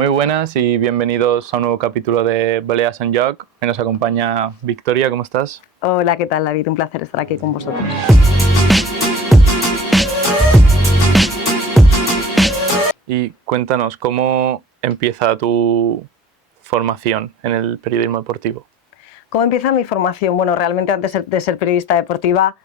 Muy buenas y bienvenidos a un nuevo capítulo de Baleas and Joc. Hoy nos acompaña Victoria, ¿cómo estás? Hola, ¿qué tal, David? Un placer estar aquí con vosotros. Y cuéntanos, ¿cómo empieza tu formación en el periodismo deportivo? ¿Cómo empieza mi formación? Bueno, realmente antes de ser periodista deportiva,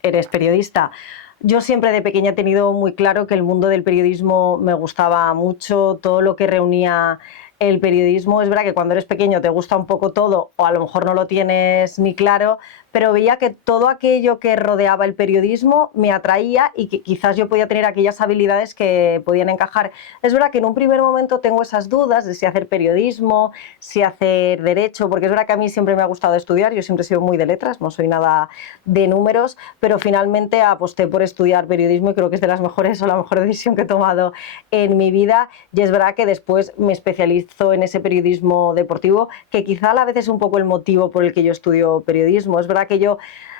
eres periodista. Yo siempre de pequeña he tenido muy claro que el mundo del periodismo me gustaba mucho, todo lo que reunía el periodismo. Es verdad que cuando eres pequeño te gusta un poco todo, o a lo mejor no lo tienes ni claro, pero veía que todo aquello que rodeaba el periodismo me atraía y que quizás yo podía tener aquellas habilidades que podían encajar. Es verdad que en un primer momento tengo esas dudas de si hacer periodismo, si hacer derecho, porque es verdad que a mí siempre me ha gustado estudiar, yo siempre he sido muy de letras, no soy nada de números, pero finalmente aposté por estudiar periodismo y creo que es de las mejores o la mejor decisión que he tomado en mi vida. Y es verdad que después me especializo en ese periodismo deportivo, que quizá a la vez es un poco el motivo por el que yo estudio periodismo. Es verdad que yo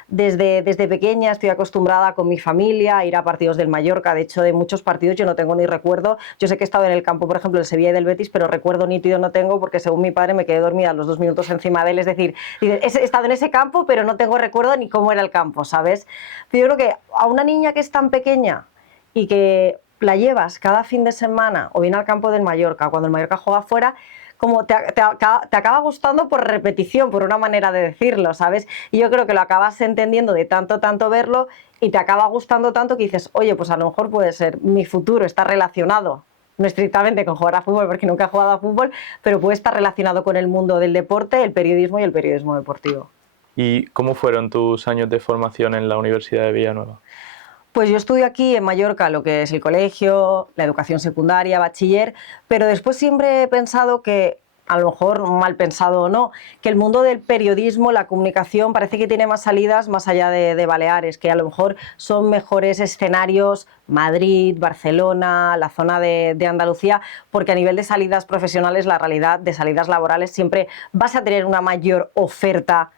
desde pequeña estoy acostumbrada con mi familia a ir a partidos del Mallorca. De hecho, de muchos partidos yo no tengo ni recuerdo. Yo sé que he estado en el campo, por ejemplo, del Sevilla y del Betis, pero recuerdo nítido no tengo porque según mi padre me quedé dormida a los 2 minutos encima de él. Es decir, he estado en ese campo, pero no tengo recuerdo ni cómo era el campo, ¿sabes? Pero yo creo que a una niña que es tan pequeña y que la llevas cada fin de semana o bien al campo del Mallorca, cuando el Mallorca juega fuera, como te acaba gustando por repetición, por una manera de decirlo, ¿sabes? Y yo creo que lo acabas entendiendo de tanto verlo y te acaba gustando tanto que dices, oye, pues a lo mejor puede ser mi futuro, está relacionado, no estrictamente con jugar a fútbol, porque nunca he jugado a fútbol, pero puede estar relacionado con el mundo del deporte, el periodismo y el periodismo deportivo. ¿Y cómo fueron tus años de formación en la Universidad de Villanueva? Pues yo estudio aquí en Mallorca lo que es el colegio, la educación secundaria, bachiller, pero después siempre he pensado que, a lo mejor mal pensado o no, que el mundo del periodismo, la comunicación, parece que tiene más salidas más allá de Baleares, que a lo mejor son mejores escenarios Madrid, Barcelona, la zona de Andalucía, porque a nivel de salidas profesionales, la realidad de salidas laborales siempre vas a tener una mayor oferta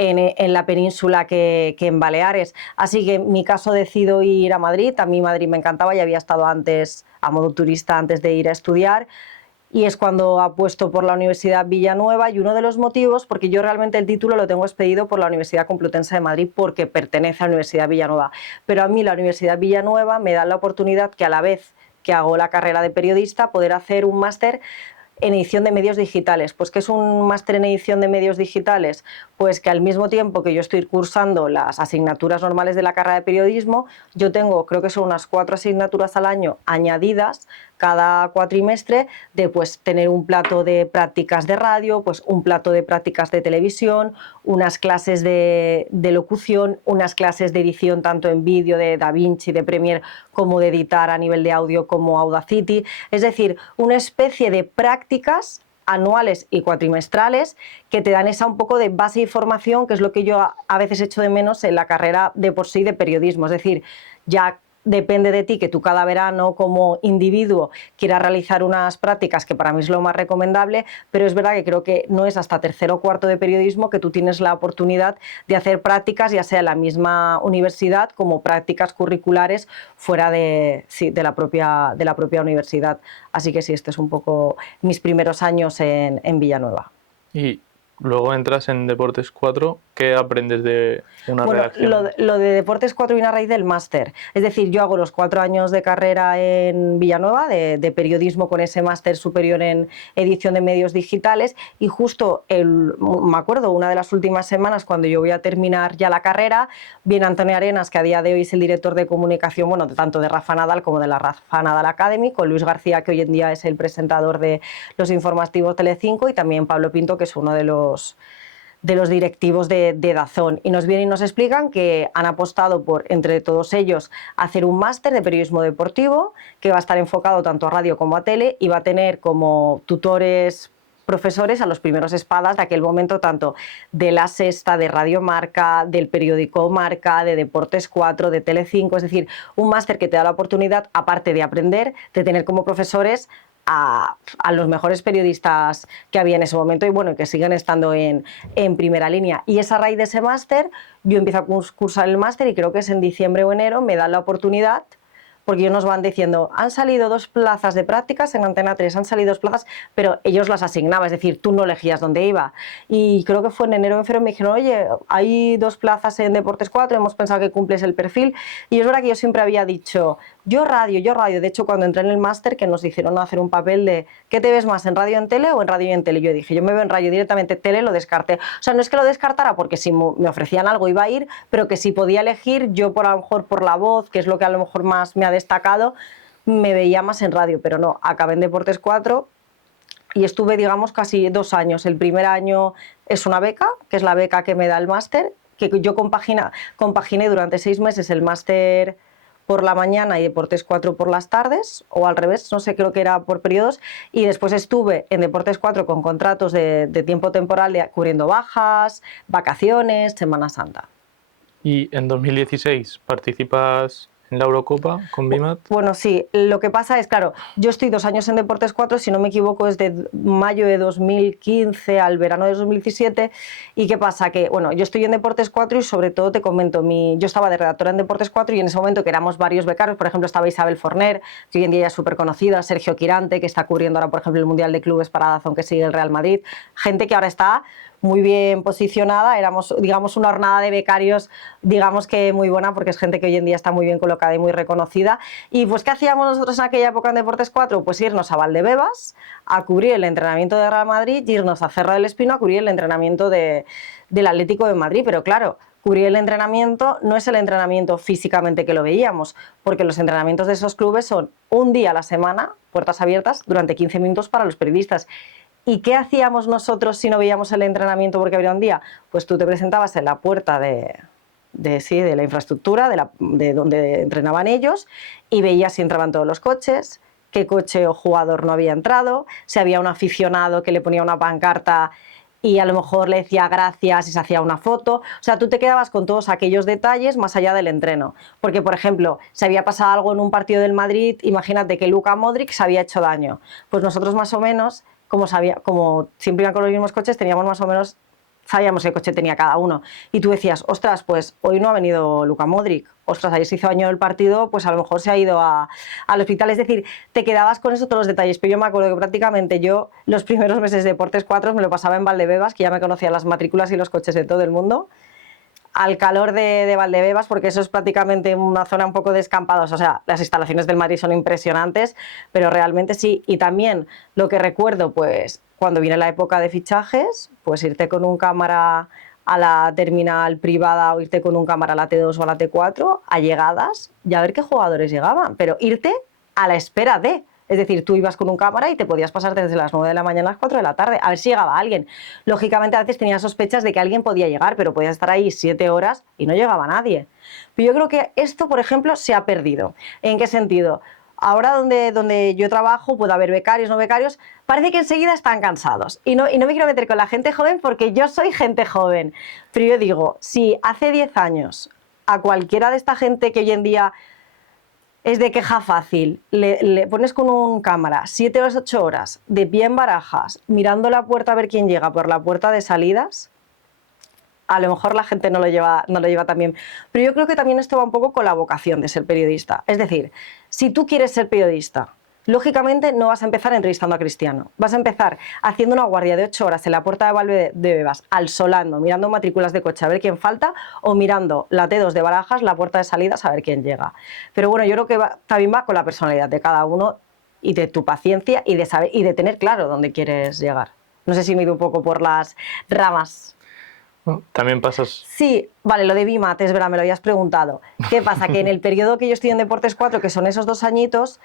en la península que en Baleares. Así que en mi caso decido ir a Madrid. A mí Madrid me encantaba, ya había estado antes a modo turista antes de ir a estudiar. Y es cuando apuesto por la Universidad Villanueva, y uno de los motivos, porque yo realmente el título lo tengo expedido por la Universidad Complutense de Madrid porque pertenece a la Universidad Villanueva, pero a mí la Universidad Villanueva me da la oportunidad que a la vez que hago la carrera de periodista, poder hacer un máster en edición de medios digitales. Pues ¿qué es un máster en edición de medios digitales? Pues que al mismo tiempo que yo estoy cursando las asignaturas normales de la carrera de periodismo, yo tengo, creo que son unas 4 asignaturas al año añadidas cada cuatrimestre, de pues tener un plato de prácticas de radio, pues un plato de prácticas de televisión, unas clases de locución, unas clases de edición tanto en vídeo de DaVinci, de Premiere, como de editar a nivel de audio como Audacity. Es decir, una especie de prácticas anuales y cuatrimestrales que te dan esa un poco de base y formación, que es lo que yo a veces echo de menos en la carrera de por sí de periodismo. Es decir, ya depende de ti que tú cada verano como individuo quieras realizar unas prácticas, que para mí es lo más recomendable, pero es verdad que creo que no es hasta tercero o cuarto de periodismo que tú tienes la oportunidad de hacer prácticas, ya sea en la misma universidad como prácticas curriculares fuera sí, de la propia universidad. Así que sí, este es un poco mis primeros años en Villanueva. Y luego entras en Deportes 4, ¿qué aprendes de una Bueno, redacción? lo de Deportes 4 viene a raíz del máster. Es decir, yo hago los 4 años de carrera en Villanueva, de periodismo, con ese máster superior en edición de medios digitales, y justo, me acuerdo, una de las últimas semanas, cuando yo voy a terminar ya la carrera, viene Antonio Arenas, que a día de hoy es el director de comunicación, bueno, tanto de Rafa Nadal como de la Rafa Nadal Academy, con Luis García, que hoy en día es el presentador de los informativos Telecinco, y también Pablo Pinto, que es uno de los directivos de DAZN, y nos vienen y nos explican que han apostado por, entre todos ellos, hacer un máster de periodismo deportivo que va a estar enfocado tanto a radio como a tele, y va a tener como tutores profesores a los primeros espadas de aquel momento, tanto de La Sexta, de Radio Marca, del periódico Marca, de Deportes 4, de Telecinco. Es decir, un máster que te da la oportunidad, aparte de aprender, de tener como profesores a los mejores periodistas que había en ese momento, y bueno, que siguen estando en primera línea. Y es a raíz de ese máster, yo empiezo a cursar el máster, y creo que es en diciembre o enero, me dan la oportunidad porque ellos nos van diciendo, han salido 2 plazas de prácticas en Antena 3, han salido 2 plazas, pero ellos las asignaban, es decir, tú no elegías dónde iba. Y creo que fue en enero o en febrero, me dijeron, oye, hay 2 plazas en Deportes 4, hemos pensado que cumples el perfil. Y es verdad que yo siempre había dicho, yo radio. De hecho, cuando entré en el máster, que nos hicieron hacer un papel de ¿qué te ves más, en radio y en tele o en radio y en tele? Yo dije, yo me veo en radio directamente, tele lo descarté. O sea, no es que lo descartara porque si me ofrecían algo iba a ir, pero que si podía elegir, yo por a lo mejor por la voz, que es lo que a lo mejor más me ha destacado, me veía más en radio, pero no, acabé en Deportes 4 y estuve, digamos, casi 2 años. El primer año es una beca, que es la beca que me da el máster, que yo compaginé durante 6 meses el máster por la mañana y Deportes 4 por las tardes, o al revés, no sé, creo que era por periodos, y después estuve en Deportes 4 con contratos de tiempo temporal cubriendo bajas, vacaciones, Semana Santa. Y en 2016 participas en la Eurocopa con Bimat. Bueno, sí, lo que pasa es, claro, yo estoy 2 años en Deportes 4, si no me equivoco, desde mayo de 2015 al verano de 2017. ¿Y qué pasa? Que, bueno, yo estoy en Deportes 4 y sobre todo te comento, yo estaba de redactora en Deportes 4 y en ese momento que éramos varios becarios, por ejemplo, estaba Isabel Forner, que hoy en día ya es súper conocida, Sergio Quirante, que está cubriendo ahora, por ejemplo, el Mundial de Clubes para Dazón, que sigue el Real Madrid, gente que ahora está muy bien posicionada, éramos, digamos, una hornada de becarios, digamos que muy buena, porque es gente que hoy en día está muy bien colocada y muy reconocida. Y pues, ¿qué hacíamos nosotros en aquella época en Deportes 4? Pues irnos a Valdebebas a cubrir el entrenamiento de Real Madrid y irnos a Cerro del Espino a cubrir el entrenamiento del Atlético de Madrid. Pero claro, cubrir el entrenamiento no es el entrenamiento físicamente que lo veíamos, porque los entrenamientos de esos clubes son un día a la semana, puertas abiertas, durante 15 minutos para los periodistas. ¿Y qué hacíamos nosotros si no veíamos el entrenamiento porque había un día? Pues tú te presentabas en la puerta de la infraestructura, de donde entrenaban ellos, y veías si entraban todos los coches, qué coche o jugador no había entrado, si había un aficionado que le ponía una pancarta y a lo mejor le decía gracias y se hacía una foto. O sea, tú te quedabas con todos aquellos detalles más allá del entreno. Porque, por ejemplo, si había pasado algo en un partido del Madrid, imagínate que Luka Modric se había hecho daño. Pues nosotros más o menos, como siempre iban con los mismos coches, teníamos más o menos, sabíamos qué coche tenía cada uno. Y tú decías, ostras, pues hoy no ha venido Luka Modric. Ostras, ayer se hizo daño el partido, pues a lo mejor se ha ido al hospital. Es decir, te quedabas con eso todos los detalles. Pero yo me acuerdo que prácticamente yo los primeros meses de Deportes 4 me lo pasaba en Valdebebas, que ya me conocía las matrículas y los coches de todo el mundo, al calor de Valdebebas, porque eso es prácticamente una zona un poco descampada. O sea, las instalaciones del Madrid son impresionantes, pero realmente sí. Y también lo que recuerdo, pues cuando viene la época de fichajes, pues irte con un cámara a la terminal privada o irte con un cámara a la T2 o a la T4 a llegadas y a ver qué jugadores llegaban, pero irte a la espera de... Es decir, tú ibas con un cámara y te podías pasar desde las 9 de la mañana a las 4 de la tarde a ver si llegaba alguien. Lógicamente a veces tenías sospechas de que alguien podía llegar, pero podías estar ahí 7 horas y no llegaba nadie. Pero yo creo que esto, por ejemplo, se ha perdido. ¿En qué sentido? Ahora donde yo trabajo, puede haber becarios, no becarios, parece que enseguida están cansados. Y no me quiero meter con la gente joven porque yo soy gente joven. Pero yo digo, si hace 10 años a cualquiera de esta gente que hoy en día es de queja fácil, le pones con un cámara 7 horas, 8 horas, de pie en Barajas, mirando la puerta a ver quién llega por la puerta de salidas, a lo mejor la gente no lo lleva tan bien. Pero yo creo que también esto va un poco con la vocación de ser periodista. Es decir, si tú quieres ser periodista, lógicamente no vas a empezar entrevistando a Cristiano. Vas a empezar haciendo una guardia de 8 horas en la puerta de Valdebebas, al solando, mirando matrículas de coche a ver quién falta, o mirando la T2 de Barajas, la puerta de salidas, a ver quién llega. Pero bueno, yo creo que también va con la personalidad de cada uno y de tu paciencia y de saber y de tener claro dónde quieres llegar. No sé si me he ido un poco por las ramas. También pasas... Sí, vale, lo de Bimat, es verdad, me lo habías preguntado. ¿Qué pasa? Que en el periodo que yo estoy en Deportes 4, que son esos 2 añitos,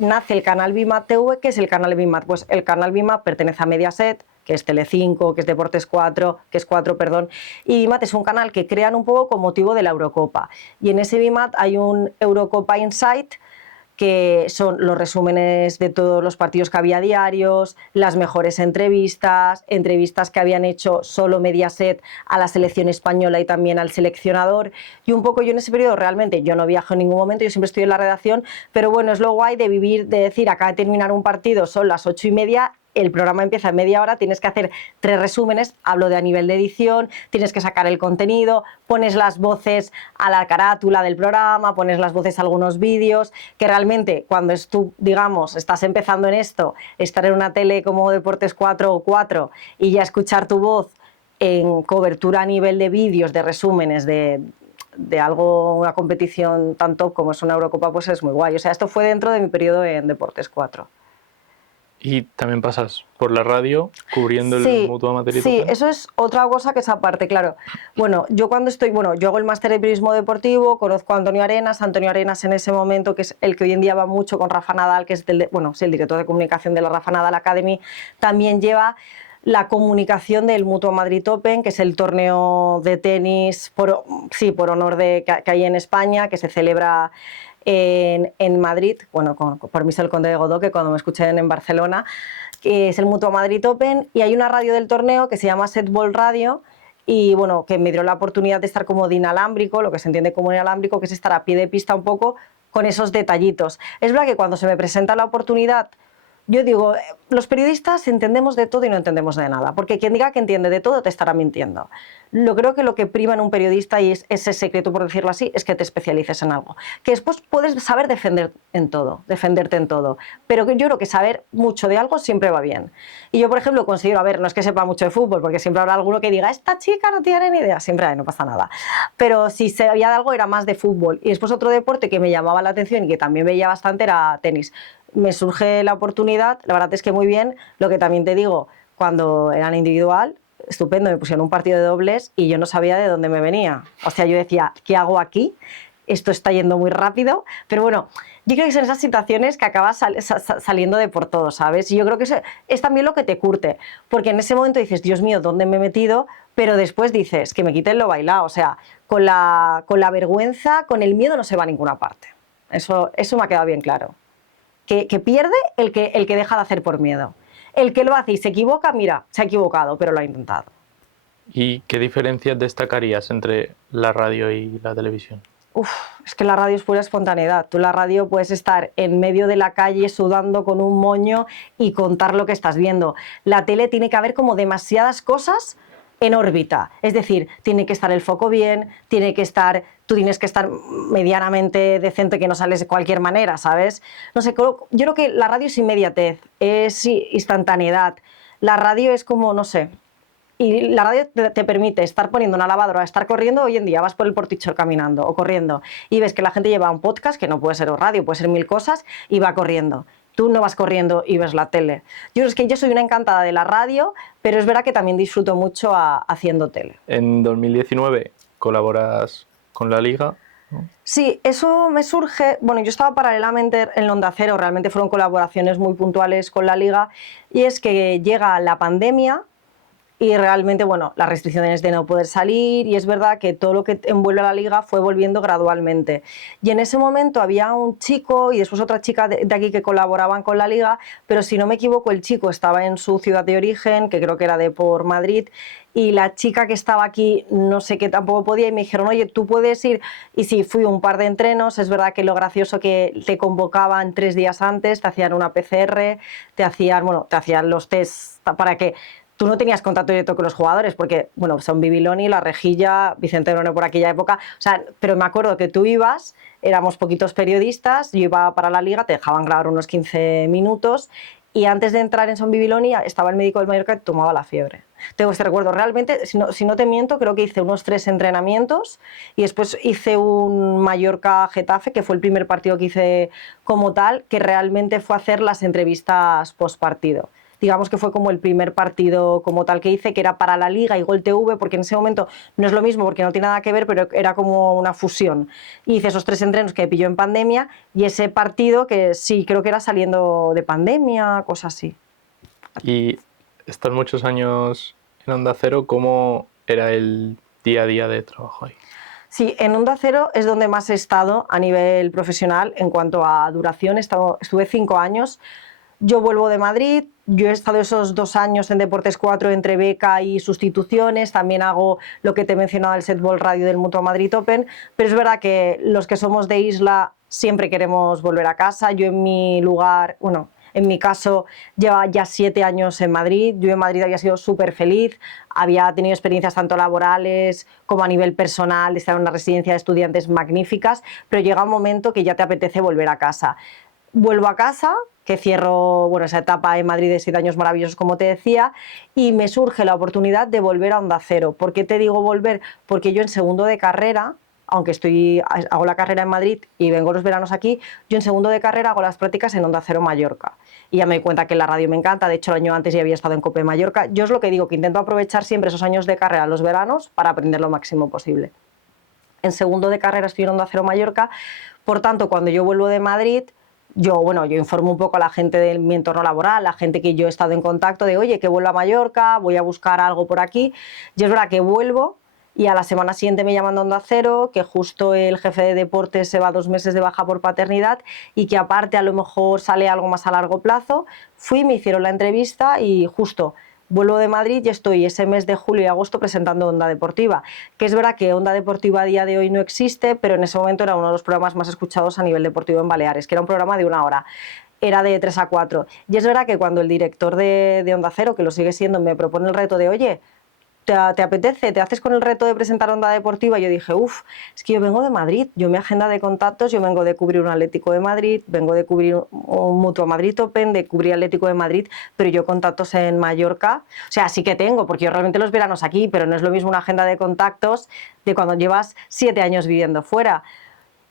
nace el canal Bimat TV, que es el canal Bimat. Pues el canal Bimat pertenece a Mediaset, que es Telecinco, que es Deportes 4, que es 4, perdón. Y Bimat es un canal que crean un poco con motivo de la Eurocopa. Y en ese Bimat hay un Eurocopa Insight, que son los resúmenes de todos los partidos que había diarios, las mejores entrevistas que habían hecho solo Mediaset a la selección española y también al seleccionador. Y un poco yo en ese periodo realmente, yo no viajo en ningún momento, yo siempre estoy en la redacción, pero bueno, es lo guay de vivir, de decir, acaba de terminar un partido, son las 8:30, el programa empieza en media hora, tienes que hacer 3 resúmenes, hablo de a nivel de edición, tienes que sacar el contenido, pones las voces a la carátula del programa, pones las voces a algunos vídeos, que realmente cuando tú, digamos, estás empezando en esto, estar en una tele como Deportes 4 o 4 y ya escuchar tu voz en cobertura a nivel de vídeos, de resúmenes, de algo, una competición tan top como es una Eurocopa, pues es muy guay. O sea, esto fue dentro de mi periodo en Deportes 4. Y también pasas por la radio cubriendo el Sí, Mutua Madrid sí, Open. eso es otra cosa que es aparte, claro. Bueno, yo hago el máster de periodismo deportivo, conozco a Antonio Arenas en ese momento, que es el que hoy en día va mucho con Rafa Nadal, que es el director de comunicación de la Rafa Nadal Academy, también lleva la comunicación del Mutua Madrid Open, que es el torneo de tenis por honor que hay en España, que se celebra en Madrid, bueno, con permiso del conde de Godó, que cuando me escuchen en Barcelona, que es el Mutua Madrid Open, y hay una radio del torneo que se llama Setball Radio, y bueno, que me dio la oportunidad de estar como de inalámbrico, lo que se entiende como inalámbrico, que es estar a pie de pista un poco con esos detallitos. Es verdad que cuando se me presenta la oportunidad, yo digo, los periodistas entendemos de todo y no entendemos de nada, porque quien diga que entiende de todo te estará mintiendo. Creo que lo que prima en un periodista, y es ese secreto, por decirlo así, es que te especialices en algo. Que después puedes saber defenderte en todo, pero yo creo que saber mucho de algo siempre va bien. Y yo, por ejemplo, considero, no es que sepa mucho de fútbol, porque siempre habrá alguno que diga, esta chica no tiene ni idea, siempre no pasa nada. Pero si sabía de algo era más de fútbol. Y después otro deporte que me llamaba la atención y que también veía bastante era tenis. Me surge la oportunidad, la verdad es que muy bien, lo que también te digo, cuando era en individual, estupendo, me pusieron un partido de dobles y yo no sabía de dónde me venía. O sea, yo decía, ¿qué hago aquí? Esto está yendo muy rápido, pero bueno, yo creo que son esas situaciones que acabas saliendo de por todo, ¿sabes? Y yo creo que eso es también lo que te curte, porque en ese momento dices, Dios mío, ¿dónde me he metido? Pero después dices, que me quiten lo bailado, o sea, con la vergüenza, con el miedo no se va a ninguna parte. Eso me ha quedado bien claro. Que pierde el que deja de hacer por miedo. El que lo hace y se equivoca, mira, se ha equivocado, pero lo ha intentado. ¿Y qué diferencias destacarías entre la radio y la televisión? Es que la radio es pura espontaneidad. Tú la radio puedes estar en medio de la calle sudando con un moño y contar lo que estás viendo. La tele tiene que haber como demasiadas cosas en órbita. Es decir, tiene que estar el foco bien, tú tienes que estar medianamente decente, que no sales de cualquier manera, ¿sabes? No sé, yo creo que la radio es inmediatez, es instantaneidad. La radio es como, no sé. Y la radio te permite estar poniendo una lavadora, estar corriendo. Hoy en día vas por el Portichol caminando o corriendo y ves que la gente lleva un podcast, que no puede ser radio, puede ser 1000 cosas, y va corriendo. Tú no vas corriendo y ves la tele. Yo soy una encantada de la radio, pero es verdad que también disfruto mucho haciendo tele. En 2019 colaboras con la Liga, ¿no? Sí, eso me surge. Bueno, yo estaba paralelamente en Onda Cero, realmente fueron colaboraciones muy puntuales con la Liga, y es que llega la pandemia. Y realmente, bueno, las restricciones de no poder salir, y es verdad que todo lo que envuelve a la Liga fue volviendo gradualmente. Y en ese momento había un chico y después otra chica de aquí que colaboraban con la Liga, pero si no me equivoco el chico estaba en su ciudad de origen, que creo que era de por Madrid, y la chica que estaba aquí no sé qué tampoco podía, y me dijeron, oye, tú puedes ir. Y sí, fui un par de entrenos. Es verdad que lo gracioso que te convocaban 3 días antes, te hacían una PCR, te hacían los tests para que tú no tenías contacto directo con los jugadores, porque, bueno, son Bibiloni, La Rejilla, Vicente Bruno por aquella época, o sea, pero me acuerdo que tú ibas, éramos poquitos periodistas, yo iba para la Liga, te dejaban grabar unos 15 minutos, y antes de entrar en Son Bibiloni estaba el médico del Mallorca que tomaba la fiebre. Tengo este recuerdo, realmente, si no te miento, creo que hice unos 3 entrenamientos, y después hice un Mallorca-Getafe, que fue el primer partido que hice como tal, que realmente fue hacer las entrevistas post partido. Digamos que fue como el primer partido como tal que hice, que era para la Liga y Gol TV, porque en ese momento no es lo mismo, porque no tiene nada que ver, pero era como una fusión. Y hice esos 3 entrenos que me pilló en pandemia, y ese partido que sí, creo que era saliendo de pandemia, cosas así. Y estás muchos años en Onda Cero, ¿cómo era el día a día de trabajo ahí? Sí, en Onda Cero es donde más he estado a nivel profesional en cuanto a duración. Estuve 5 años. Yo vuelvo de Madrid, yo he estado esos 2 años en Deportes 4 entre beca y sustituciones, también hago lo que te he mencionado, el Setball Radio del Mutua Madrid Open, pero es verdad que los que somos de isla siempre queremos volver a casa. Yo en mi lugar, bueno, En mi caso, lleva ya 7 años en Madrid. Yo en Madrid había sido súper feliz, había tenido experiencias tanto laborales como a nivel personal, de estar en una residencia de estudiantes magníficas, pero llega un momento que ya te apetece volver a casa. Vuelvo a casa, que cierro esa etapa en Madrid de 7 años maravillosos, como te decía, y me surge la oportunidad de volver a Onda Cero. ¿Por qué te digo volver? Porque yo en segundo de carrera, aunque hago la carrera en Madrid y vengo los veranos aquí, yo en segundo de carrera hago las prácticas en Onda Cero Mallorca. Y ya me doy cuenta que la radio me encanta, de hecho el año antes ya había estado en COPE Mallorca. Yo es lo que digo, que intento aprovechar siempre esos años de carrera, los veranos, para aprender lo máximo posible. En segundo de carrera estoy en Onda Cero Mallorca, por tanto, cuando yo vuelvo de Madrid, yo informo un poco a la gente de mi entorno laboral, la gente que yo he estado en contacto, de oye, que vuelvo a Mallorca, voy a buscar algo por aquí. Y es verdad que vuelvo y a la semana siguiente me llaman de Onda Cero, que justo el jefe de deportes se va 2 meses de baja por paternidad y que aparte a lo mejor sale algo más a largo plazo. Fui, me hicieron la entrevista y justo vuelvo de Madrid y estoy ese mes de julio y agosto presentando Onda Deportiva, que es verdad que Onda Deportiva a día de hoy no existe, pero en ese momento era uno de los programas más escuchados a nivel deportivo en Baleares, que era un programa de 1 hora. Era de 3 a 4. Y es verdad que cuando el director de Onda Cero, que lo sigue siendo, me propone el reto de, oye, ¿te apetece? ¿Te haces con el reto de presentar Onda Deportiva? Yo dije, es que yo vengo de Madrid, yo mi agenda de contactos, yo vengo de cubrir un Atlético de Madrid, vengo de cubrir un Mutua Madrid Open, de cubrir Atlético de Madrid, pero yo contactos en Mallorca, o sea, sí que tengo, porque yo realmente los veranos aquí, pero no es lo mismo una agenda de contactos de cuando llevas 7 años viviendo fuera.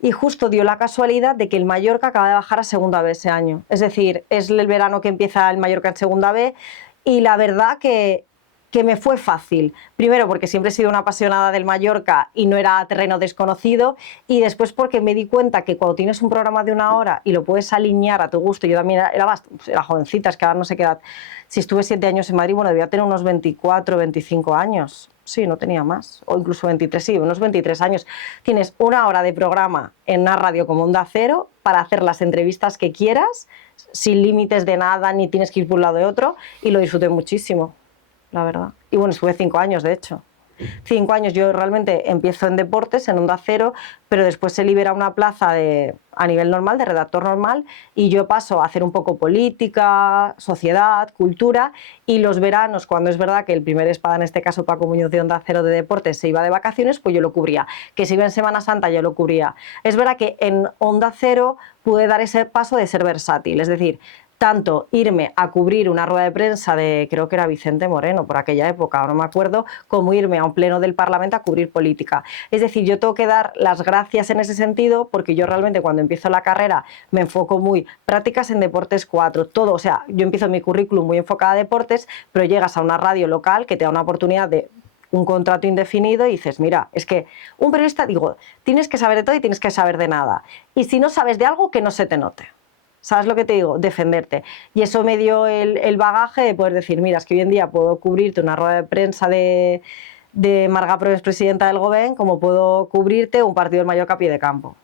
Y justo dio la casualidad de que el Mallorca acaba de bajar a segunda B ese año. Es decir, es el verano que empieza el Mallorca en segunda B y la verdad que me fue fácil. Primero porque siempre he sido una apasionada del Mallorca y no era terreno desconocido, y después porque me di cuenta que cuando tienes un programa de 1 hora y lo puedes alinear a tu gusto, yo también era jovencita, es que ahora no sé qué edad, si estuve 7 años en Madrid, debía tener unos 24, 25 años. Sí, no tenía más, o incluso 23, sí, unos 23 años. Tienes 1 hora de programa en una radio como Onda Cero para hacer las entrevistas que quieras, sin límites de nada, ni tienes que ir por un lado de otro, y lo disfruté muchísimo, la verdad. Y estuve 5 años, de hecho. 5 años, yo realmente empiezo en deportes, en Onda Cero, pero después se libera una plaza a nivel normal, de redactor normal, y yo paso a hacer un poco política, sociedad, cultura, y los veranos, cuando es verdad que el primer espada, en este caso Paco Muñoz de Onda Cero de deportes, se iba de vacaciones, pues yo lo cubría. Que se iba en Semana Santa, yo lo cubría. Es verdad que en Onda Cero pude dar ese paso de ser versátil, es decir, tanto irme a cubrir una rueda de prensa de, creo que era Vicente Moreno por aquella época, no me acuerdo, como irme a un pleno del Parlamento a cubrir política. Es decir, yo tengo que dar las gracias en ese sentido, porque yo realmente cuando empiezo la carrera me enfoco muy prácticas en Deportes 4, todo, o sea, yo empiezo mi currículum muy enfocada a deportes, pero llegas a una radio local que te da una oportunidad de un contrato indefinido y dices, mira, es que un periodista, digo, tienes que saber de todo y tienes que saber de nada. Y si no sabes de algo, que no se te note. ¿Sabes lo que te digo? Defenderte. Y eso me dio el bagaje de poder decir, mira, es que hoy en día puedo cubrirte una rueda de prensa de Marga Proens, presidenta del Gobierno, como puedo cubrirte un partido del Mallorca a pie de campo.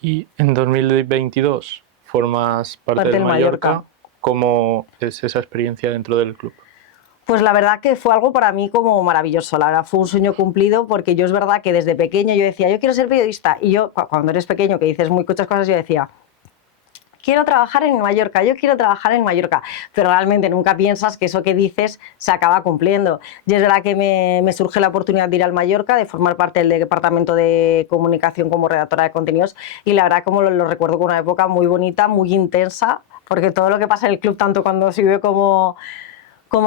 Y en 2022 formas parte del Mallorca. ¿Cómo es esa experiencia dentro del club? Pues la verdad que fue algo para mí como maravilloso, la verdad fue un sueño cumplido, porque yo es verdad que desde pequeña yo decía, yo quiero ser periodista, y yo cuando eres pequeño que dices muchas cosas, yo decía, quiero trabajar en Mallorca, yo quiero trabajar en Mallorca, pero realmente nunca piensas que eso que dices se acaba cumpliendo. Y es verdad que me surge la oportunidad de ir al Mallorca, de formar parte del departamento de comunicación como redactora de contenidos, y la verdad como lo recuerdo con una época muy bonita, muy intensa, porque todo lo que pasa en el club, tanto cuando se vive como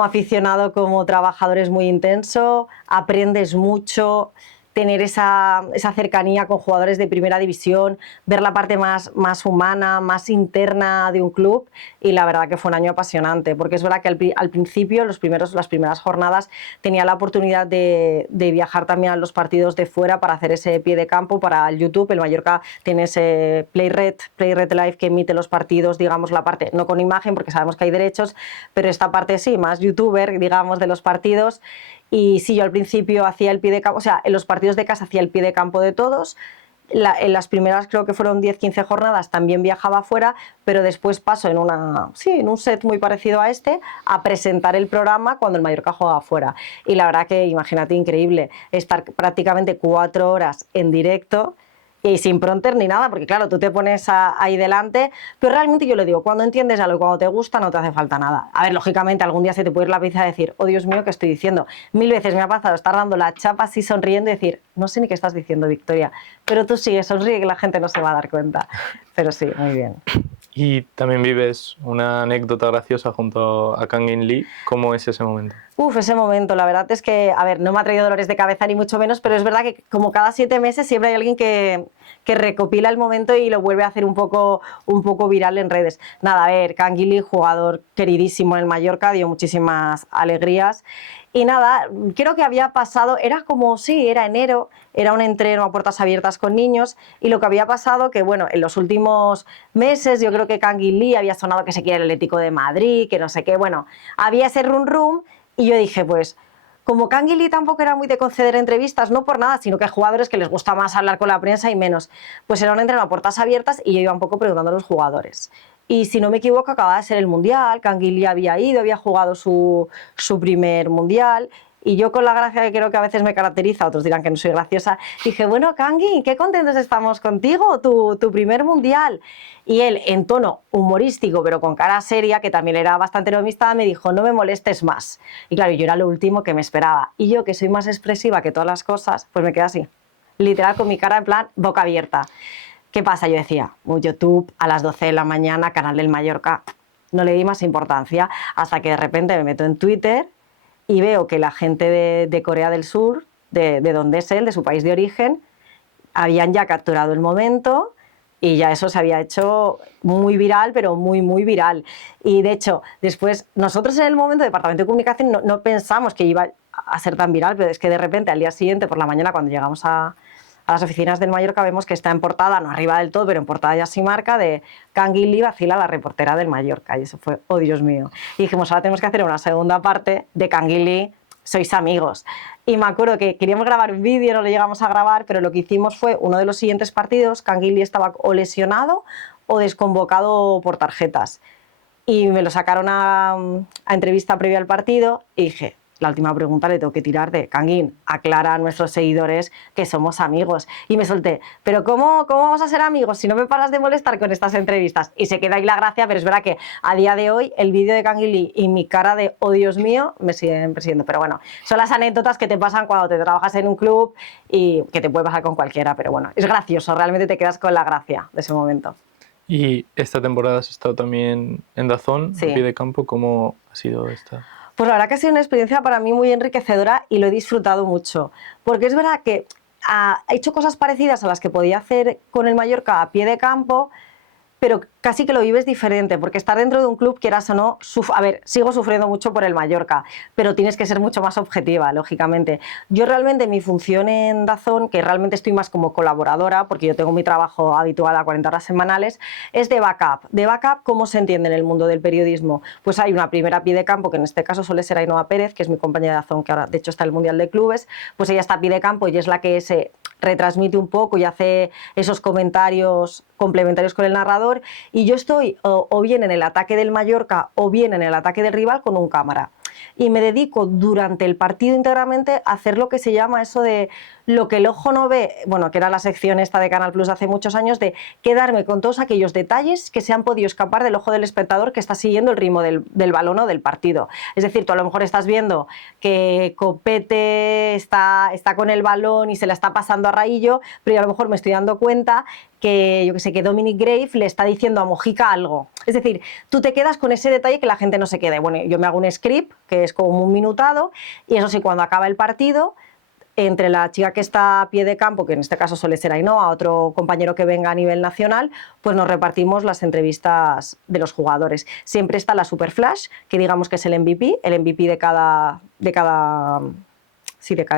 aficionado, como trabajador, es muy intenso, aprendes mucho, tener esa cercanía con jugadores de primera división, ver la parte más humana, más interna de un club, y la verdad que fue un año apasionante, porque es verdad que al principio, las primeras jornadas, tenía la oportunidad de viajar también a los partidos de fuera para hacer ese pie de campo para el YouTube. El Mallorca tiene ese Playred Live que emite los partidos, digamos, la parte, no con imagen porque sabemos que hay derechos, pero esta parte sí, más youtuber, digamos, de los partidos. Y sí, yo al principio hacía el pie de campo, o sea, en los partidos de casa hacía el pie de campo de todos. En las primeras, creo que fueron 10-15 jornadas, también viajaba afuera, pero después paso en un set muy parecido a este, a presentar el programa cuando el Mallorca juega afuera. Y la verdad que, imagínate, increíble, estar prácticamente 4 horas en directo, y sin prompter ni nada, porque claro, tú te pones ahí delante, pero realmente yo le digo, cuando entiendes algo y cuando te gusta no te hace falta nada. A ver, lógicamente algún día se te puede ir la pinza a decir, oh Dios mío, ¿qué estoy diciendo? 1000 veces me ha pasado estar dando la chapa así sonriendo y decir, no sé ni qué estás diciendo, Victoria, pero tú sigue, sonríe que la gente no se va a dar cuenta. Pero sí, muy bien. Y también vives una anécdota graciosa junto a Kang In Lee. ¿Cómo es ese momento? Ese momento, la verdad es que, a ver, no me ha traído dolores de cabeza ni mucho menos, pero es verdad que como cada 7 meses siempre hay alguien que recopila el momento y lo vuelve a hacer un poco viral en redes. Nada, a ver, Kang In Lee, jugador queridísimo en el Mallorca, dio muchísimas alegrías. Y nada, creo que había pasado, era enero, era un entreno a puertas abiertas con niños, y lo que había pasado que, bueno, en los últimos meses yo creo que Kang In Lee había sonado que se quiere el Atlético de Madrid, que no sé qué, bueno, había ese rum, y yo dije, pues, como Kang In Lee tampoco era muy de conceder entrevistas, no por nada, sino que hay jugadores que les gusta más hablar con la prensa y menos, pues era un entreno a puertas abiertas y yo iba un poco preguntando a los jugadores. Y si no me equivoco, acababa de ser el Mundial, Kang In Lee había ido, había jugado su primer Mundial, y yo, con la gracia que creo que a veces me caracteriza, otros dirán que no soy graciosa, dije, bueno, Kangi, qué contentos estamos contigo, tu primer Mundial. Y él, en tono humorístico, pero con cara seria, que también era bastante bromista, me dijo, no me molestes más. Y claro, yo era lo último que me esperaba. Y yo, que soy más expresiva que todas las cosas, pues me quedé así, literal, con mi cara en plan boca abierta. ¿Qué pasa? Yo decía, YouTube a las 12 de la mañana, canal del Mallorca, no le di más importancia, hasta que de repente me meto en Twitter y veo que la gente de Corea del Sur, de donde es él, de su país de origen, habían ya capturado el momento y ya eso se había hecho muy viral, pero muy, muy viral. Y de hecho, después, nosotros en el momento, Departamento de Comunicación, no pensamos que iba a ser tan viral, pero es que de repente, al día siguiente, por la mañana, cuando llegamos a las oficinas del Mallorca, vemos que está en portada, no arriba del todo, pero en portada ya sí marca, de Kang In Lee vacila, la reportera del Mallorca. Y eso fue, oh Dios mío. Y dijimos, ahora tenemos que hacer una segunda parte de Kang In Lee, sois amigos. Y me acuerdo que queríamos grabar un vídeo, no lo llegamos a grabar, pero lo que hicimos fue, uno de los siguientes partidos, Kang In Lee estaba o lesionado o desconvocado por tarjetas. Y me lo sacaron a entrevista previa al partido y dije, la última pregunta le tengo que tirar de Kang In, aclara a nuestros seguidores que somos amigos. Y me solté, pero ¿cómo vamos a ser amigos si no me paras de molestar con estas entrevistas? Y se queda ahí la gracia, pero es verdad que a día de hoy el vídeo de Kang In Lee y mi cara de oh Dios mío me siguen persiguiendo. Pero bueno, son las anécdotas que te pasan cuando te trabajas en un club y que te puede pasar con cualquiera. Pero bueno, es gracioso, realmente te quedas con la gracia de ese momento. Y esta temporada has estado también en DAZN, sí. En Pie de Campo. ¿Cómo ha sido esta? Pues la verdad que ha sido una experiencia para mí muy enriquecedora y lo he disfrutado mucho. Porque es verdad que he hecho cosas parecidas a las que podía hacer con el Mallorca a pie de campo, pero casi que lo vives diferente, porque estar dentro de un club, quieras o no, a ver, sigo sufriendo mucho por el Mallorca, pero tienes que ser mucho más objetiva, lógicamente. Yo realmente mi función en DAZN, que realmente estoy más como colaboradora, porque yo tengo mi trabajo habitual a 40 horas semanales, es de backup. De backup, ¿cómo se entiende en el mundo del periodismo? Pues hay una primera a pie de campo, que en este caso suele ser Ainhoa Pérez, que es mi compañera de DAZN, que ahora de hecho está en el Mundial de Clubes, pues ella está a pie de campo y es la que se retransmite un poco y hace esos comentarios complementarios con el narrador, y yo estoy o bien en el ataque del Mallorca o bien en el ataque del rival con un cámara. Y me dedico durante el partido íntegramente a hacer lo que se llama eso de lo que el ojo no ve, bueno, que era la sección esta de Canal Plus hace muchos años, de quedarme con todos aquellos detalles que se han podido escapar del ojo del espectador que está siguiendo el ritmo del balón o del partido. Es decir, tú a lo mejor estás viendo que Copete está con el balón y se la está pasando a Raillo, pero yo a lo mejor me estoy dando cuenta que, yo que sé, que Dominic Grave le está diciendo a Mojica algo. Es decir, tú te quedas con ese detalle que la gente no se quede. Bueno, yo me hago un script, que es como un minutado, y eso sí, cuando acaba el partido, entre la chica que está a pie de campo, que en este caso suele ser Ainhoa, otro compañero que venga a nivel nacional, pues nos repartimos las entrevistas de los jugadores. Siempre está la Super Flash, que digamos que es el MVP de cada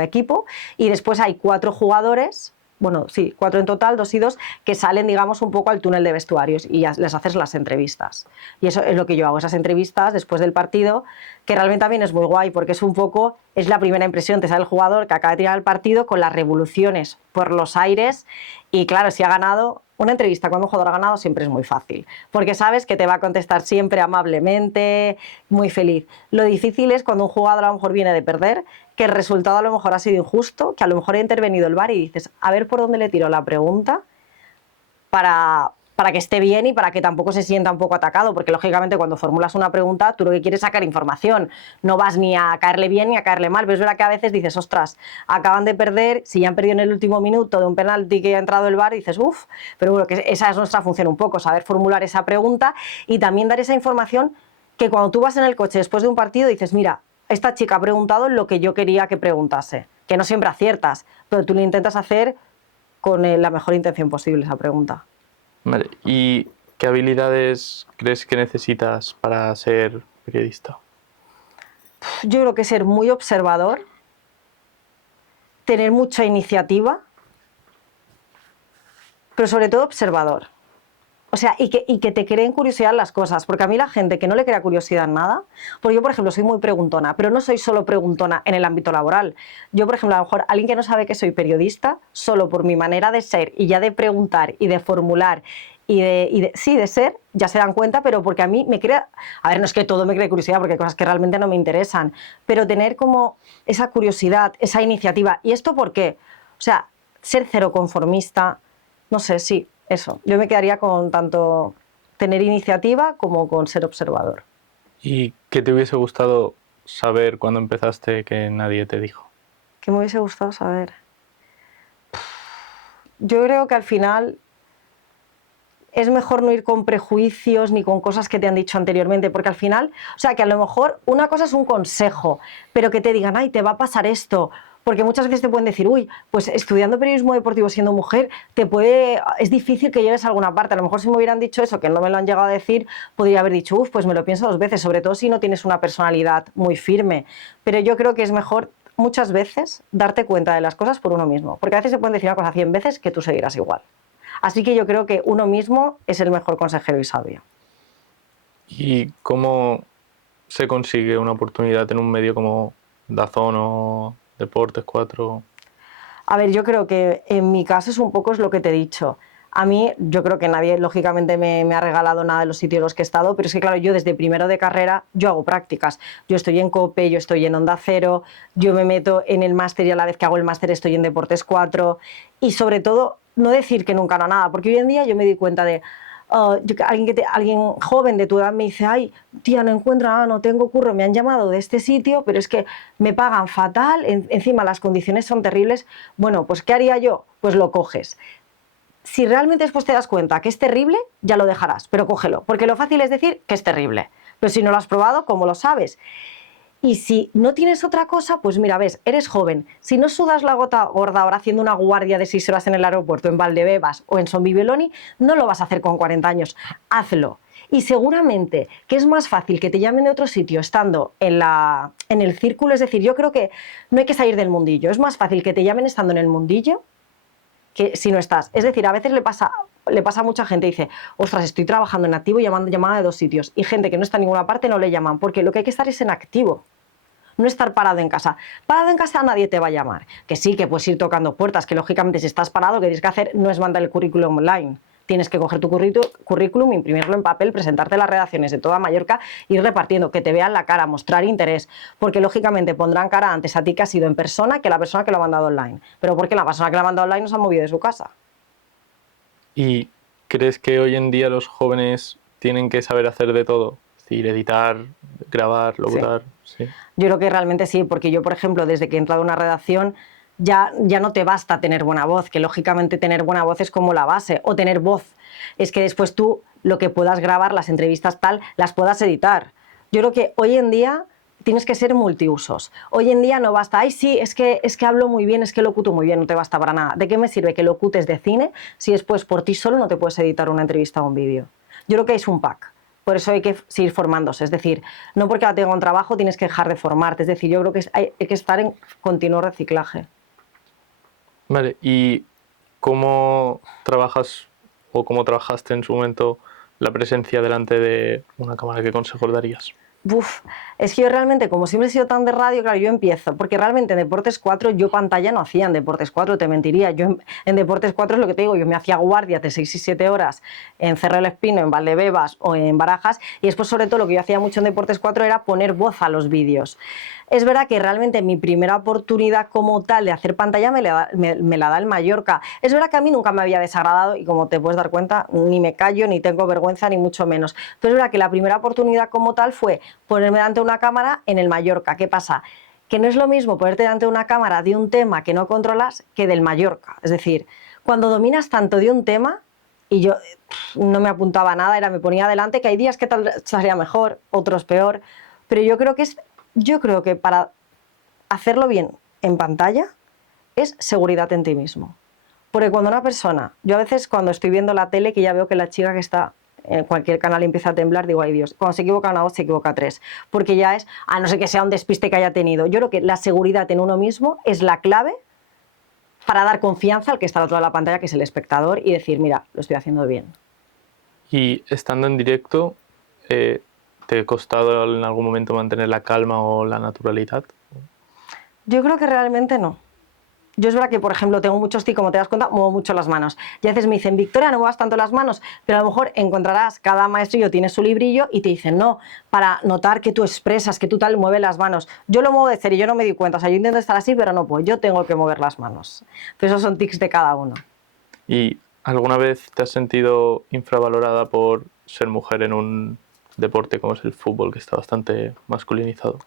equipo, y después hay 4 jugadores, bueno, sí, 4 en total, 2 y 2, que salen, digamos, un poco al túnel de vestuarios y ya les haces las entrevistas. Y eso es lo que yo hago, esas entrevistas después del partido, que realmente también es muy guay, porque es la primera impresión, te sale el jugador que acaba de tirar el partido con las revoluciones por los aires, y claro, si ha ganado. Una entrevista cuando un jugador ha ganado siempre es muy fácil, porque sabes que te va a contestar siempre amablemente, muy feliz. Lo difícil es cuando un jugador a lo mejor viene de perder, que el resultado a lo mejor ha sido injusto, que a lo mejor ha intervenido el VAR y dices, a ver por dónde le tiro la pregunta para que esté bien y para que tampoco se sienta un poco atacado, porque lógicamente cuando formulas una pregunta tú lo que quieres es sacar información, no vas ni a caerle bien ni a caerle mal, pero es verdad que a veces dices, ostras, acaban de perder, si ya han perdido en el último minuto de un penalti que ha entrado el VAR, dices, uff, pero bueno, que esa es nuestra función un poco, saber formular esa pregunta y también dar esa información que cuando tú vas en el coche después de un partido dices, mira, esta chica ha preguntado lo que yo quería que preguntase, que no siempre aciertas, pero tú lo intentas hacer con la mejor intención posible esa pregunta. Vale. ¿Y qué habilidades crees que necesitas para ser periodista? Yo creo que ser muy observador, tener mucha iniciativa, pero sobre todo observador. O sea, y que te creen curiosidad las cosas, porque a mí la gente que no le crea curiosidad en nada, porque yo, por ejemplo, soy muy preguntona, pero no soy solo preguntona en el ámbito laboral. Yo, por ejemplo, a lo mejor alguien que no sabe que soy periodista, solo por mi manera de ser y ya de preguntar y de formular sí, de ser, ya se dan cuenta, pero porque a mí me crea, a ver, no es que todo me cree curiosidad, porque hay cosas que realmente no me interesan, pero tener como esa curiosidad, esa iniciativa. ¿Y esto por qué? O sea, ser cero conformista, no sé, sí, eso. Yo me quedaría con tanto tener iniciativa como con ser observador. ¿Y qué te hubiese gustado saber cuando empezaste que nadie te dijo? ¿Qué me hubiese gustado saber? Yo creo que al final es mejor no ir con prejuicios ni con cosas que te han dicho anteriormente, porque al final, o sea, que a lo mejor una cosa es un consejo, pero que te digan, ay, te va a pasar esto, porque muchas veces te pueden decir, uy, pues estudiando periodismo deportivo siendo mujer, es difícil que llegues a alguna parte. A lo mejor si me hubieran dicho eso, que no me lo han llegado a decir, podría haber dicho, uff, pues me lo pienso 2 veces, sobre todo si no tienes una personalidad muy firme. Pero yo creo que es mejor muchas veces darte cuenta de las cosas por uno mismo, porque a veces se pueden decir una cosa 100 veces que tú seguirás igual. Así que yo creo que uno mismo es el mejor consejero y sabio. ¿Y cómo se consigue una oportunidad en un medio como DAZN o Deportes 4? A ver, yo creo que en mi caso es un poco lo que te he dicho. A mí, yo creo que nadie, lógicamente, me ha regalado nada de los sitios en los que he estado, pero es que, claro, yo desde primero de carrera, yo hago prácticas. Yo estoy en COPE, yo estoy en Onda Cero, yo me meto en el máster y a la vez que hago el máster estoy en Deportes 4. Y sobre todo, no decir que nunca no nada, porque hoy en día yo me di cuenta de, alguien joven de tu edad me dice, ay, tía, no encuentro nada, no tengo curro, me han llamado de este sitio, pero es que me pagan fatal, encima las condiciones son terribles. Bueno, pues ¿qué haría yo? Pues lo coges. Si realmente después te das cuenta que es terrible, ya lo dejarás, pero cógelo, porque lo fácil es decir que es terrible. Pero si no lo has probado, ¿cómo lo sabes? Y si no tienes otra cosa, pues mira, ves, eres joven. Si no sudas la gota gorda ahora haciendo una guardia de 6 horas en el aeropuerto, en Valdebebas o en Son Viveloni, no lo vas a hacer con 40 años. Hazlo. Y seguramente que es más fácil que te llamen de otro sitio estando en el círculo. Es decir, yo creo que no hay que salir del mundillo. Es más fácil que te llamen estando en el mundillo que si no estás. Es decir, a veces le pasa a mucha gente, dice, ostras, estoy trabajando en activo y llamada de 2 sitios. Y gente que no está en ninguna parte no le llaman, porque lo que hay que estar es en activo. No estar parado en casa. Parado en casa nadie te va a llamar. Que sí, que puedes ir tocando puertas, que lógicamente si estás parado, lo que tienes que hacer no es mandar el currículum online. Tienes que coger tu currículum, imprimirlo en papel, presentarte a las redacciones de toda Mallorca, ir repartiendo, que te vean la cara, mostrar interés, porque lógicamente pondrán cara antes a ti que has ido en persona que la persona que lo ha mandado online. Pero porque la persona que lo ha mandado online no se ha movido de su casa. ¿Y crees que hoy en día los jóvenes tienen que saber hacer de todo? Es decir, editar, grabar, locutar. Sí. Yo creo que realmente sí, porque yo, por ejemplo, desde que he entrado a una redacción, ya no te basta tener buena voz, que lógicamente tener buena voz es como la base, o tener voz. Es que después tú lo que puedas grabar, las entrevistas tal, las puedas editar. Yo creo que hoy en día tienes que ser multiusos. Hoy en día no basta, ay sí, es que hablo muy bien, es que locuto muy bien, no te basta para nada. ¿De qué me sirve que locutes de cine si después por ti solo no te puedes editar una entrevista o un vídeo? Yo creo que es un pack. Por eso hay que seguir formándose. Es decir, no porque ahora tenga un trabajo tienes que dejar de formarte. Es decir, yo creo que hay que estar en continuo reciclaje. Vale, ¿y cómo trabajas o cómo trabajaste en su momento la presencia delante de una cámara? ¿Qué consejos darías? Uf, es que yo realmente, como siempre he sido tan de radio, claro, yo empiezo, porque realmente en Deportes 4 yo pantalla no hacía en Deportes 4, te mentiría. Yo en Deportes 4 es lo que te digo, yo me hacía guardia de 6 y 7 horas en Cerro del Espino, en Valdebebas o en Barajas, y después sobre todo lo que yo hacía mucho en Deportes 4 era poner voz a los vídeos. Es verdad que realmente mi primera oportunidad como tal de hacer pantalla me la da el Mallorca. Es verdad que a mí nunca me había desagradado y como te puedes dar cuenta, ni me callo, ni tengo vergüenza, ni mucho menos. Pero es verdad que la primera oportunidad como tal fue ponerme delante de una cámara en el Mallorca. ¿Qué pasa? Que no es lo mismo ponerte delante de una cámara de un tema que no controlas que del Mallorca. Es decir, cuando dominas tanto de un tema, y yo no me apuntaba a nada, me ponía adelante, que hay días que tal salía mejor, otros peor, pero yo creo que para hacerlo bien en pantalla es seguridad en ti mismo. Porque cuando una persona, yo a veces cuando estoy viendo la tele, que ya veo que la chica que está en cualquier canal empieza a temblar, digo, ay Dios, cuando se equivoca una voz, se equivoca tres. Porque ya es, a no ser que sea un despiste que haya tenido. Yo creo que la seguridad en uno mismo es la clave para dar confianza al que está al otro lado de la pantalla, que es el espectador, y decir, mira, lo estoy haciendo bien. Y estando en directo, ¿te ha costado en algún momento mantener la calma o la naturalidad? Yo creo que realmente no. Yo es verdad que, por ejemplo, tengo muchos tics, como te das cuenta, muevo mucho las manos. Y a veces me dicen, Victoria, no muevas tanto las manos, pero a lo mejor encontrarás, cada maestrillo tiene su librillo y te dicen, no, para notar que tú expresas, que tú tal, mueve las manos. Yo lo muevo de cero y yo no me di cuenta, o sea, yo intento estar así, pero no puedo, yo tengo que mover las manos. Pero esos son tics de cada uno. ¿Y alguna vez te has sentido infravalorada por ser mujer en un deporte como es el fútbol, que está bastante masculinizado?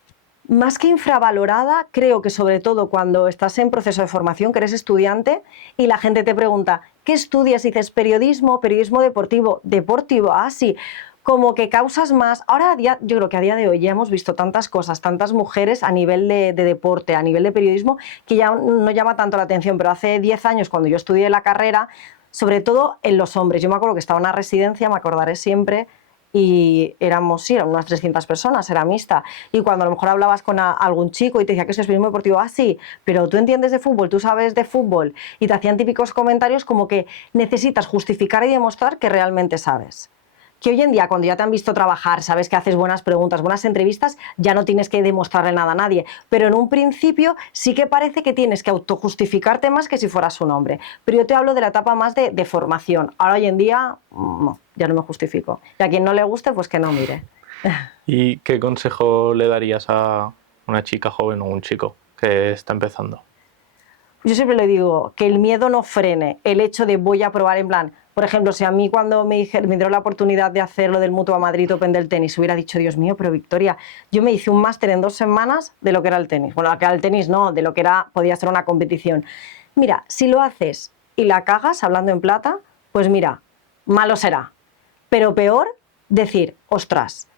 Más que infravalorada, creo que sobre todo cuando estás en proceso de formación, que eres estudiante y la gente te pregunta, ¿qué estudias? Y dices, periodismo, periodismo deportivo. Deportivo, ah, sí. Como que causas más. Ahora, yo creo que a día de hoy ya hemos visto tantas cosas, tantas mujeres a nivel de deporte, a nivel de periodismo, que ya no llama tanto la atención. Pero hace 10 años, cuando yo estudié la carrera, sobre todo en los hombres, yo me acuerdo que estaba en una residencia, me acordaré siempre, y éramos, sí, eran unas 300 personas, era mixta. Y cuando a lo mejor hablabas con algún chico y te decía que eso es periodismo deportivo, ah, sí, pero tú entiendes de fútbol, tú sabes de fútbol, y te hacían típicos comentarios como que necesitas justificar y demostrar que realmente sabes. Que hoy en día, cuando ya te han visto trabajar, sabes que haces buenas preguntas, buenas entrevistas, ya no tienes que demostrarle nada a nadie. Pero en un principio sí que parece que tienes que autojustificarte más que si fueras un hombre. Pero yo te hablo de la etapa más de formación. Ahora hoy en día, no, ya no me justifico. Y a quien no le guste, pues que no mire. ¿Y qué consejo le darías a una chica joven o un chico que está empezando? Yo siempre le digo que el miedo no frene el hecho de voy a probar en plan, por ejemplo, si a mí cuando me dieron la oportunidad de hacer lo del Mutua Madrid Open del tenis, hubiera dicho, Dios mío, pero Victoria, yo me hice un máster en 2 semanas de lo que era el tenis. Bueno, lo que era el tenis no, de lo que era, podía ser una competición. Mira, si lo haces y la cagas, hablando en plata, pues mira, malo será. Pero peor, decir, ostras,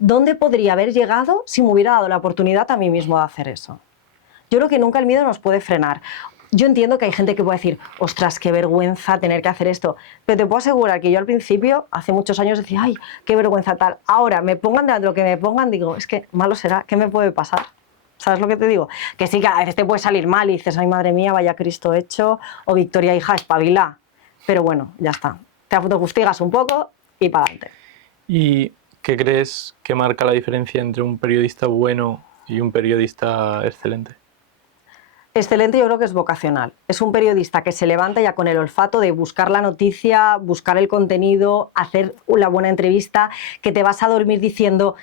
¿dónde podría haber llegado si me hubiera dado la oportunidad a mí mismo de hacer eso? Yo creo que nunca el miedo nos puede frenar. Yo entiendo que hay gente que puede decir, ostras, qué vergüenza tener que hacer esto, pero te puedo asegurar que yo al principio, hace muchos años, decía, ay, qué vergüenza tal. Ahora, me pongan de lo que me pongan, digo, es que malo será, ¿qué me puede pasar? ¿Sabes lo que te digo? Que sí, que a veces te puede salir mal y dices, ay, madre mía, vaya Cristo hecho, o Victoria, hija, espabila. Pero bueno, ya está. Te autofustigas un poco y para adelante. ¿Y qué crees que marca la diferencia entre un periodista bueno y un periodista excelente? Excelente, yo creo que es vocacional. Es un periodista que se levanta ya con el olfato de buscar la noticia, buscar el contenido, hacer una buena entrevista, que te vas a dormir diciendo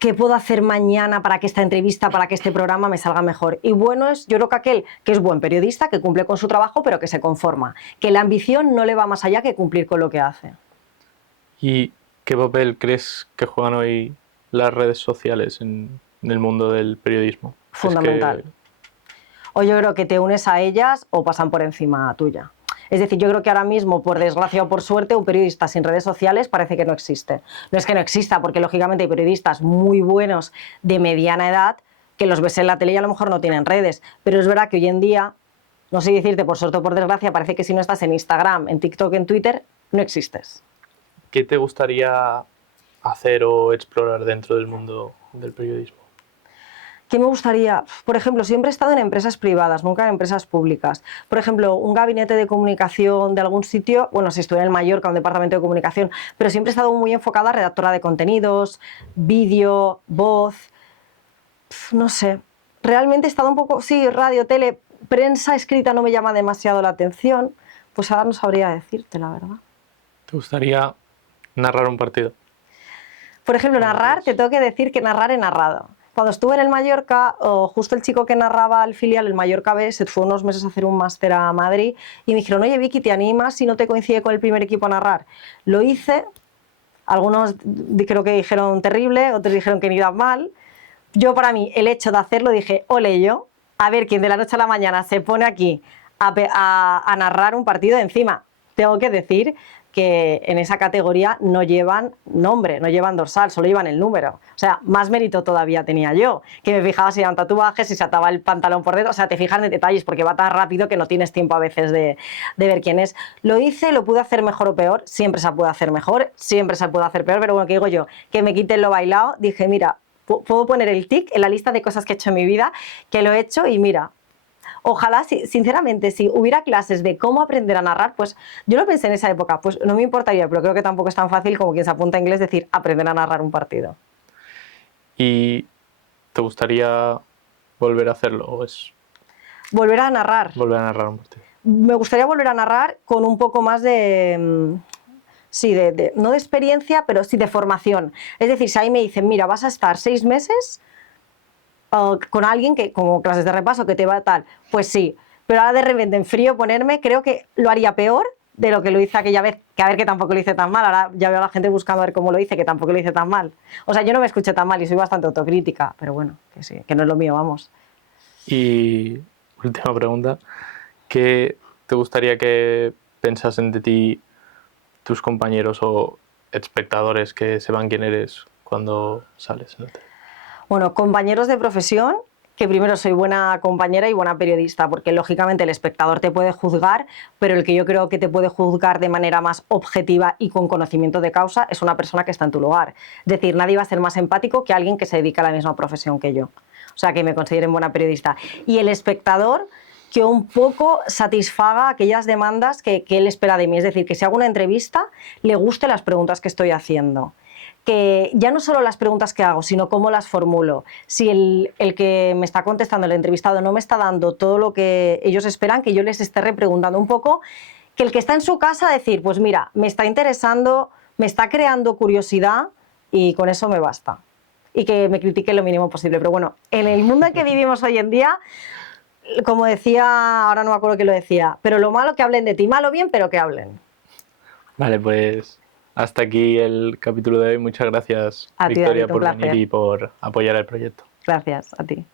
qué puedo hacer mañana para que esta entrevista, para que este programa me salga mejor. Y bueno es, yo creo que aquel que es buen periodista, que cumple con su trabajo, pero que se conforma, que la ambición no le va más allá que cumplir con lo que hace. ¿Y qué papel crees que juegan hoy las redes sociales en el mundo del periodismo? Fundamental. O yo creo que te unes a ellas o pasan por encima tuya. Es decir, yo creo que ahora mismo, por desgracia o por suerte, un periodista sin redes sociales parece que no existe. No es que no exista, porque lógicamente hay periodistas muy buenos de mediana edad que los ves en la tele y a lo mejor no tienen redes. Pero es verdad que hoy en día, no sé decirte por suerte o por desgracia, parece que si no estás en Instagram, en TikTok, en Twitter, no existes. ¿Qué te gustaría hacer o explorar dentro del mundo del periodismo? ¿Qué me gustaría? Por ejemplo, siempre he estado en empresas privadas, nunca en empresas públicas. Por ejemplo, un gabinete de comunicación de algún sitio, bueno, si estuve en el Mallorca, un departamento de comunicación, pero siempre he estado muy enfocada a redactora de contenidos, vídeo, voz, no sé. Realmente he estado un poco, sí, radio, tele, prensa escrita no me llama demasiado la atención, pues ahora no sabría decirte, la verdad. ¿Te gustaría narrar un partido? Por ejemplo, ¿Cómo narrar, crees? te tengo que decir que narrar he narrado. Cuando estuve en el Mallorca, justo el chico que narraba el filial, el Mallorca B, se fue unos meses a hacer un máster a Madrid y me dijeron, oye Vicky, ¿te animas si no te coincide con el primer equipo a narrar? Lo hice, algunos creo que dijeron terrible, otros dijeron que ni iba mal. Yo para mí, el hecho de hacerlo, dije, ole yo, a ver quién de la noche a la mañana se pone aquí a narrar un partido encima. Tengo que decir que en esa categoría no llevan nombre, no llevan dorsal, solo llevan el número. O sea, más mérito todavía tenía yo, que me fijaba si eran tatuajes, si se ataba el pantalón por dentro, o sea, te fijas en detalles porque va tan rápido que no tienes tiempo a veces de ver quién es. Lo hice, lo pude hacer mejor o peor, siempre se puede hacer mejor, siempre se puede hacer peor, pero bueno, que digo yo, que me quiten lo bailado, dije, mira, puedo poner el tic en la lista de cosas que he hecho en mi vida, que lo he hecho y mira, ojalá, sinceramente, si hubiera clases de cómo aprender a narrar, pues yo lo pensé en esa época, pues no me importaría, pero creo que tampoco es tan fácil como quien se apunta a inglés decir aprender a narrar un partido. ¿Y te gustaría volver a hacerlo o es Volver a narrar. volver a narrar un partido? Me gustaría volver a narrar con un poco más de... Sí, no de experiencia, pero sí de formación. Es decir, si ahí me dicen, mira, vas a estar 6 meses con alguien que, como clases de repaso, que te va tal, pues sí. Pero ahora de repente en frío ponerme, creo que lo haría peor de lo que lo hice aquella vez, que a ver que tampoco lo hice tan mal. Ahora ya veo a la gente buscando a ver cómo lo hice, que tampoco lo hice tan mal. O sea, yo no me escuché tan mal y soy bastante autocrítica, pero bueno, que sí, que no es lo mío, vamos. Y última pregunta, ¿qué te gustaría que pensasen de ti tus compañeros o espectadores que sepan quién eres cuando sales en la tele? Bueno, compañeros de profesión, que primero soy buena compañera y buena periodista, porque lógicamente el espectador te puede juzgar, pero el que yo creo que te puede juzgar de manera más objetiva y con conocimiento de causa es una persona que está en tu lugar. Es decir, nadie va a ser más empático que alguien que se dedica a la misma profesión que yo. O sea, que me consideren buena periodista. Y el espectador, que un poco satisfaga aquellas demandas que él espera de mí. Es decir, que si hago una entrevista, le gusten las preguntas que estoy haciendo. Que ya no solo las preguntas que hago, sino cómo las formulo. Si el que me está contestando, el entrevistado, no me está dando todo lo que ellos esperan, que yo les esté repreguntando un poco, que el que está en su casa decir, pues mira, me está interesando, me está creando curiosidad y con eso me basta. Y que me critique lo mínimo posible. Pero bueno, en el mundo en que vivimos hoy en día, como decía, ahora no me acuerdo quién lo decía, pero lo malo que hablen de ti, malo o bien, pero que hablen. Vale, pues hasta aquí el capítulo de hoy. Muchas gracias, A ti, Victoria, David, un por venir placer. y por apoyar el proyecto. Gracias, a ti.